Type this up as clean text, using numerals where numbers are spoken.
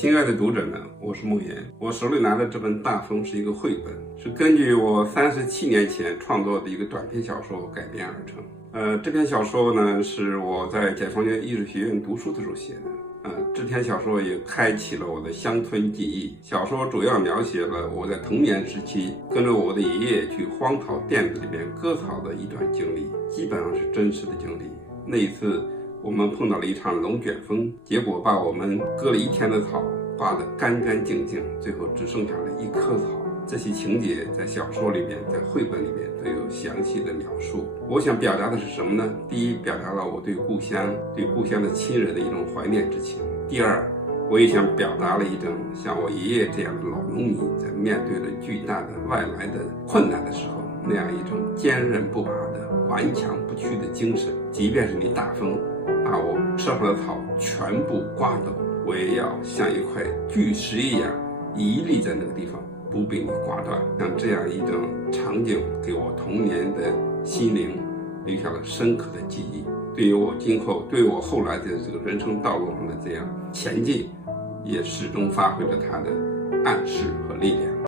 亲爱的读者们，我是莫言。我手里拿的这本《大风》是一个绘本，是根据我37年前创作的一个短篇小说改编而成。这篇小说呢，是我在解放军艺术学院读书的时候写的。这篇小说也开启了我的乡村记忆。小说主要描写了我在童年时期跟着我的爷爷去荒草甸子里面割草的一段经历，基本上是真实的经历。那一次我们碰到了一场龙卷风，结果把我们割了一天的草刮得干干净净，最后只剩下了一棵草。这些情节在小说里面，在绘本里面都有详细的描述。我想表达的是什么呢？第一，表达了我对故乡的亲人的一种怀念之情。第二，我也想表达了一种像我爷爷这样的老农民在面对着巨大的外来的困难的时候，那样一种坚韧不拔的顽强不屈的精神。即便是你大风把我车上的草全部刮走，我也要像一块巨石一样屹立在那个地方，不被你刮断。像这样一种场景给我童年的心灵留下了深刻的记忆，对于我今后对我后来的这个人生道路上的这样前进，也始终发挥了它的暗示和力量。